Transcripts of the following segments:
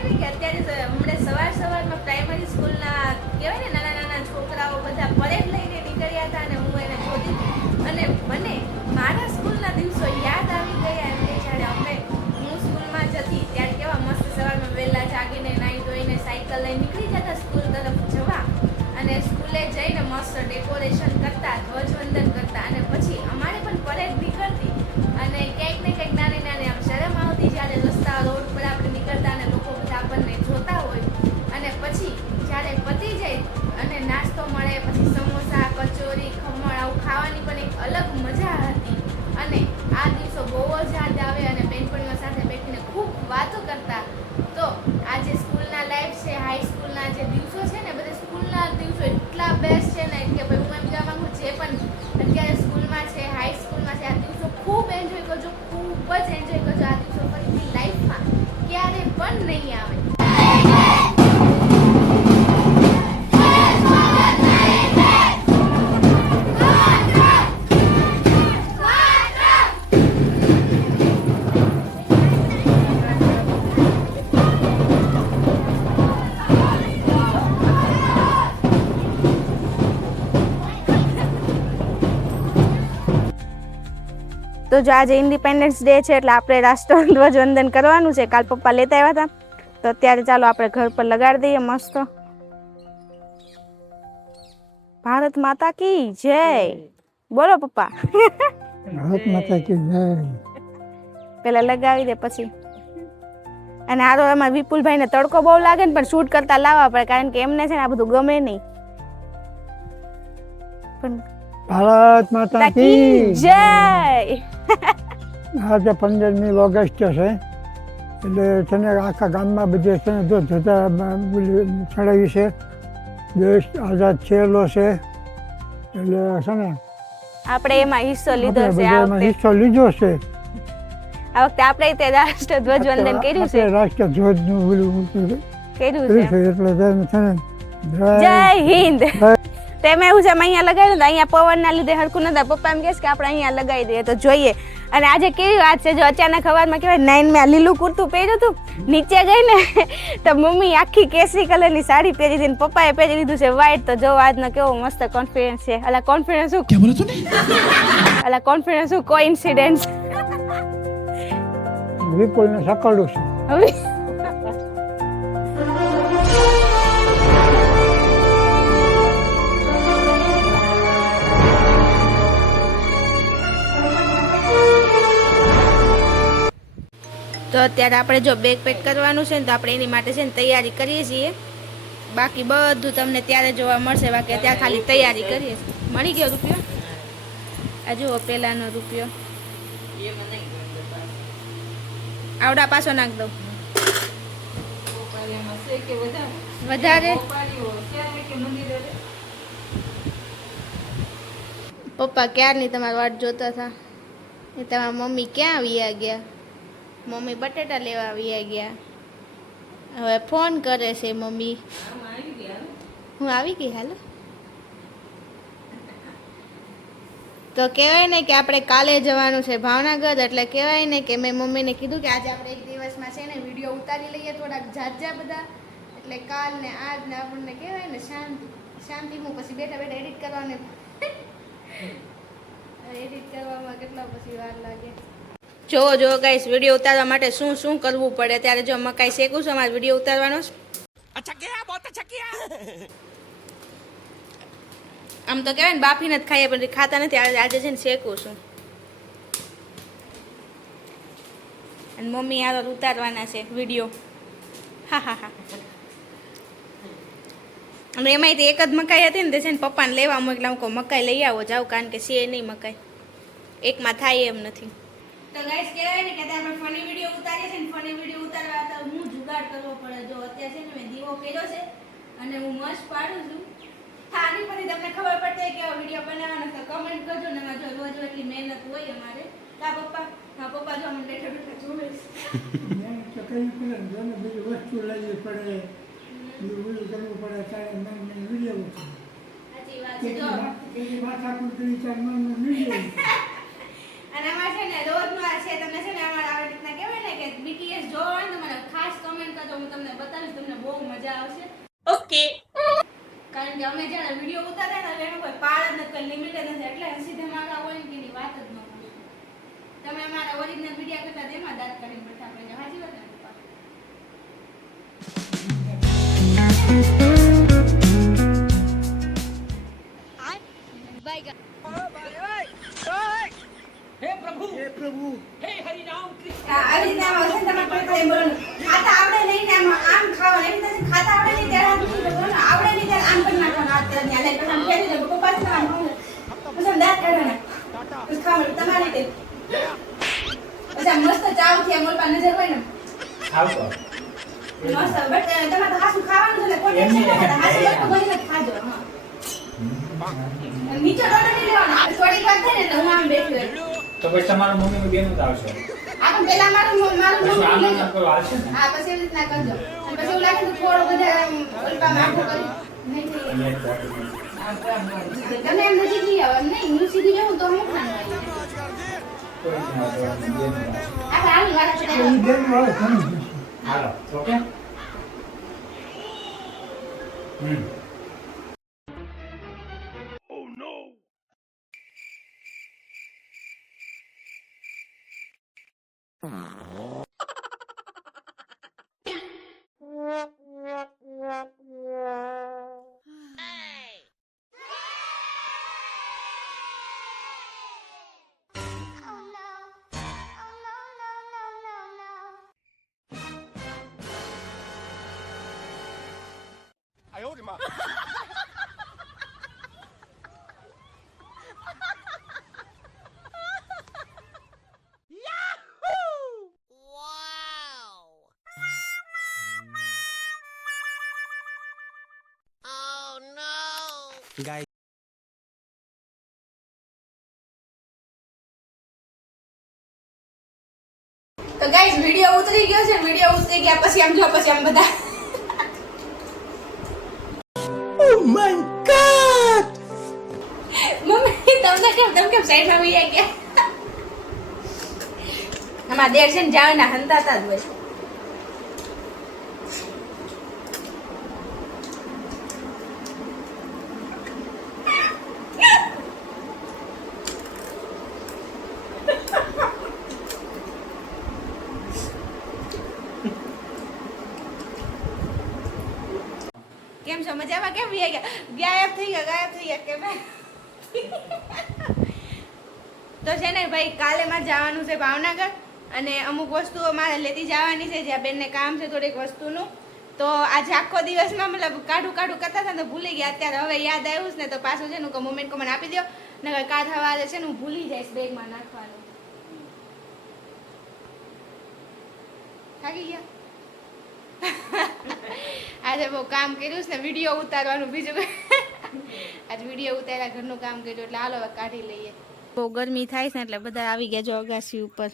કહેવાય ને કે અત્યારે હમણાં સવારમાં પ્રાઇમરી સ્કૂલના કહેવાય ને નાના નાના છોકરાઓ બધા પરેડ લઈને નીકળ્યા હતા અને હું એને જોતી હતી અને મને મારા સ્કૂલના દિવસો યાદ આવી ગયા એમ કે જ્યારે અમે હું સ્કૂલમાં જતી ત્યારે કેવા મસ્ત સવારમાં વહેલા જાગીને નાહી ધોઈને સાયકલ લઈને નીકળી જતા સ્કૂલ તરફ જવા અને સ્કૂલે જઈને મસ્ત ડેકોરેશન કરતા ધ્વજવંદન કરતા અને પછી અમારે પણ પરેડ નીકળતી અને ક્યાંક ને ક્યાંક નાની નાની આમ શરમ આવતી જ્યારે રસ્તા રોડ પર આપણે નીકળતા અને લોકો બધા આપણને જોતા હોય અને પછી જ્યારે પતી જાય અને નાસ્તો મળે પછી સમોસા કચોરી ખમણ આવું ખાવાની પણ એક અલગ મજા હતી અને આ દિવસો બહુ જ યાદ આવે અને બેનપણીઓ સાથે બેસીને ખૂબ વાતો કરતા તો આ જે સ્કૂલના લાઈફ છે હાઈ સ્કૂલના જે દિવસો છે ને બધા સ્કૂલના દિવસો એટલા બેસ્ટ છે ને કે ભાઈ હું એમ કહેવા માંગુ જે પણ અત્યારે સ્કૂલમાં છે હાઈ સ્કૂલમાં છે આ દિવસો ખૂબ એન્જોય કરજો ખૂબ જ એન્જોય કરજો આ દિવસો ફરીથી લાઈફમાં ક્યારે પણ નહીં આવે તો જો આજે ઇન્ડિપેન્ડન્સ ડે છે એટલે આપણે રાષ્ટ્રધ્વજ વંદન કરવાનું છે કાલ પપ્પા લેતા આવ્યા હતા તો અત્યારે ચાલો આપણે ઘર પર લગાડી દઈએ મસ્ત ભારત માતા કી જય બોલો પપ્પા ભારત માતા કી જય પેલા લગાવી દે પછી અને આ તો એમાં વિપુલભાઈને તડકો બહુ લાગે ને પણ શૂટ કરતા લાવવા પડે કારણ કે એમને છે ને આ બધું ગમે નહીં પણ ભારત માતા કી જય આજે 15મી ઓગસ્ટ છે એટલે છે ને આખા ગામમાં બધે છે ને ધજા ચડાવી છે દેશ આઝાદ થયેલો છે એટલે છે ને આપણે એમાં હિસ્સો લીધો છે એમાં હિસ્સો લીધો છે આ વખતે આપણે તે રાષ્ટ્રધ્વજ વંદન કર્યું છે રાષ્ટ્રધ્વજનું કર્યું છે એટલે છે ને જય હિન્દ તેમાં એવું છે અમે અહીંયા લગાવ્યું તો અહીંયા પવનના લીધે હરખું નતા પપ્પા એમ કહે કે આપણે અહીંયા લગાવી દઈએ તો જોઈએ અને આજે કેવી વાત છે જો અચાનક સવારમાં કહેવાય નાઈન મેં લીલું કુર્તું પહેર્યું હતું નીચે ગઈ ને તો મમ્મી આખી કેસરી કલરની સાડી પહેરી હતી ને પપ્પાએ પહેરી લીધું છે વ્હાઈટ તો જો આજનો કેવો મસ્ત કોન્ફિડન્સ છે અલા કોન્ફિડન્સ શું क्या बोला तूने અલા કોન્ફિડન્સ શું કોઇન્સિડન્સ વિપુલને સકડું છે હવે તો અત્યારે આપણે જો બેગ પેક કરવાનું છે ને તો આપણે એની માટે છે ને તૈયારી કરીએ છીએ બાકી બધું તમને ત્યારે જોવા મળશે બાકી અત્યારે ખાલી તૈયારી કરીએ છીએ મળી ગયો રૂપિયો આ જુઓ પહેલાનો રૂપિયો આવડા પાછો નાખ દઉં વધારે પપ્પા ક્યારની તમારી વાટ જોતા હતા એ તમારા મમ્મી ક્યાં આવ્યા ગયા મમ્મી બટેટા લેવા આવી ગયા હવે ફોન કરે છે મમ્મી હું આવી ગઈ હાલો તો કહેવાય ને કે આપણે કાલે જવાનું છે ભાવનગર એટલે કહેવાય ને કે મેં મમ્મીને કીધું કે આજે આપણે એક દિવસમાં છે ને વિડીયો ઉતારી લઈએ થોડાક જાજા બધા એટલે કાલ ને આજ ને આપણને કહેવાય ને શાંતિમાં પછી બેઠા બેઠા એડિટ કરવાને એડિટ કરવામાં કેટલા પછી વાર લાગે જો ગાઈસ વિડીયો ઉતારવા માટે શું શું કરવું પડે ત્યારે જો મકાઈ શેકું છું અમારે વિડીયો ઉતારવાનો છે अच्छा किया बहुत अच्छा किया આમ તો કહેવાય ને બાફીને જ ખાઈએ પણ ખાતા નથી આજે છે ને શેકું છું અને મમ્મી આ ઉતારવાના છે વિડીયો હા હા હા અને એમાંય એક જ મકાઈ હતી ને તે છે ને પપ્પાને લેવા મોકલા હું કહું મકાઈ લઈ આવો જાવ કારણ કે છે નહીં મકાઈ એકમાં થાય એમ નથી તો ગાઈસ કહેવાય ને કે આપણે ફની વિડીયો ઉતારીએ છીએ ને ફની વિડીયો ઉતારવા તો હું જુગાડ કરવો પડે જો અત્યારે છે ને મેં દીવો કર્યો છે અને હું મસ્ત પાડું છું આની પછી તમને ખબર પડશે કે આ વિડીયો બનાવવાનો તો કમેન્ટ કરજો ને જો રોજ એટલી મહેનત હોય અમારે કા પપ્પા હા પપ્પા જો અમને બેઠા બેઠા જોવે છે મહેનત તો કરવી પડે ને જોને બધી વસ્તુ લેવી પડે વિડીયો કરવું પડે ત્યારે મન વિડીયો સાચી વાત છે જો માથા કુટરી ત્યારે મન વિડીયો અને અમાર છે ને રોજનું આ છે તમને છે ને અમાર આવી રીતના કહેવાય ને કે BTS જોવો હોય ને તો મને ખાસ કમેન્ટ કરજો હું તમને બતાવીશ, તમને બહુ મજા આવશે. Okay. કારણ કે અમે જ્યારે વિડીયો ઉતાર્યા ને એનો કોઈ પાર જ નથી, લિમિટ જ નથી, એટલે સીધે મારા હોય કે એની વાત જ ન પૂછો. તમે અમારા ઓરિજિનલ વિડીયો કરતા તેમાં દાંત કાઢીને બેઠા પડે. સાચી વાત ને પપ્પા? हे प्रभु हे हरि राम कृष्ण આવી રીતે આમાં વસંત તમારે કોઈ કઈ બોલવાનું. ખાતા આવડે નહીં ને આમ ખાવાનું. એવી રીતે ખાતા આવડે નહીં ત્યારે આમ કીધું બોલવાનું. આવડે નહીં ત્યારે આમ કરી નાખવાનું. હાથ કરીને હાલે પછી આમ ફેરવી દે. પપ્પા છે તમારે ખાવાનું. પછી આમ દાંત કાઢવાના. પછી ખાવાનું તમારી રીતે. પછી આમ મસ્ત ચાવથી આમ ઓલપા નજર હોય ને આવતો મસ્ત. બટ તમારે તો હાસું ખાવાનું છે ને કોઈ ટેન્શન ન કરે. હાસું બધું બનીને જ ખાજો. હા. નીચે ડોડો નહીં લેવાનો. થોડીક વાર થાય ને એટલે હું આમ બેઠી હોય. તો પછી તમારા મમ્મી બેન જ આવશે આ પણ પેલા મારું પછી આમ મમ્મી આમ લેજો. કરો હાલશે ને હા પછી એવી રીતના કરજો. અને પછી એવું લાગે તો થોડો બધા આમ ઓલપા માથું કરી નહીં થઈ. અહીંયા જ રાખી તમે એમ નજીક નહીં આવો. એમ નહીં હું સીધી જવું તો હું ખાન તો તમારા બેન જ આવશે. આ હાલ વાળા છે એ બેન વાળે ઘણું છે. Hello okay Guys. તો ગાઈસ વિડિયો ઉતરી ગયો છે. વિડિયો ઉતરી ગયા પછી આમ જો પછી આમ બધા Oh my God! મમ્મી તમને કેમ સાઈડમાં વહી ગયા? આમાં દેર છે ને જાવના હંતાતા જ હોય. કેમ છો મજામાં? કેમ વહી ગયા? ગાયબ થઈ ગયા કેમ? તો છે ને ભાઈ કાલે મારે જવાનું છે ભાવનગર અને અમુક વસ્તુઓ મારે લેતી જવાની છે. જ્યાં બેનને કામ છે થોડીક વસ્તુનું. તો આજે આખો દિવસમાં મતલબ કાઢું કરતા હતા તો ભૂલી ગયા. અત્યારે હવે યાદ આવ્યું છે ને તો પાછું છે ને કે મોમેન્ટ મને આપી દો ને કાલ સવારે છે ને હું ભૂલી જઈશ બેગમાં નાખવાનું. થાકી ગયા? આજે બહુ કામ કર્યું છે ને વિડીયો ઉતારવાનું બીજું આજ વિડીયો ઉતાર્યા ઘરનું કામ કર્યું એટલે હાલો હવે કાઢી લઈએ. બહુ ગરમી થાય છે ને એટલે બધા આવી ગયા જો અગાસી ઉપર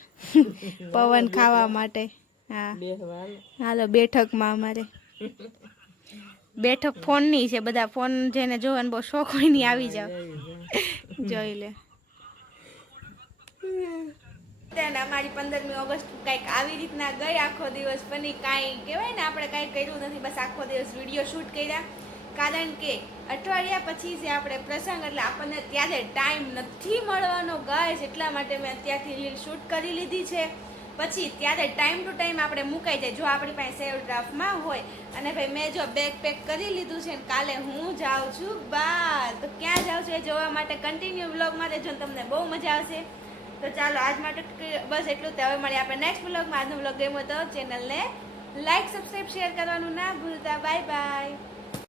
પવન ખાવા માટે. હા હાલો બેઠકમાં અમારે બેઠક ફોનની છે. બધા ફોન જેને જોવાનો બહુ શોખ હોય ની આવી જાવ જોઈ લે. અમારી 15મી ઓગસ્ટ કંઈક આવી રીતના ગઈ આખો દિવસ. પણ કાંઈ કહેવાય ને આપણે કાંઈ કર્યું નથી. બસ આખો દિવસ વિડીયો શૂટ કર્યા. કારણ કે અઠવાડિયા પછી છે આપણે પ્રસંગ એટલે આપણને ત્યારે ટાઈમ નથી મળવાનો ગાઈસ. એટલા માટે મેં અત્યારથી રીલ શૂટ કરી લીધી છે. પછી ત્યારે ટાઈમ ટુ ટાઈમ આપણે મુકાઈ જાય જો આપણી પાસે સેવ ડ્રાફ્ટમાં હોય. અને ભાઈ મેં જો બેગ પેક કરી લીધું છે. કાલે હું જાઉં છું બહાર. તો ક્યાં જાઉં છું એ જોવા માટે કન્ટિન્યુ વ્લોગમાં રહેજો ને તમને બહુ મજા આવશે. તો ચાલો આજ માટે બસ એટલું જ. હવે મળીએ આપણે નેક્સ્ટ વ્લોગમાં. આજનો વ્લોગ ગમ્યો તો ચેનલને લાઈક સબસ્ક્રાઈબ શેર કરવાનું ના ભૂલતા. Bye bye.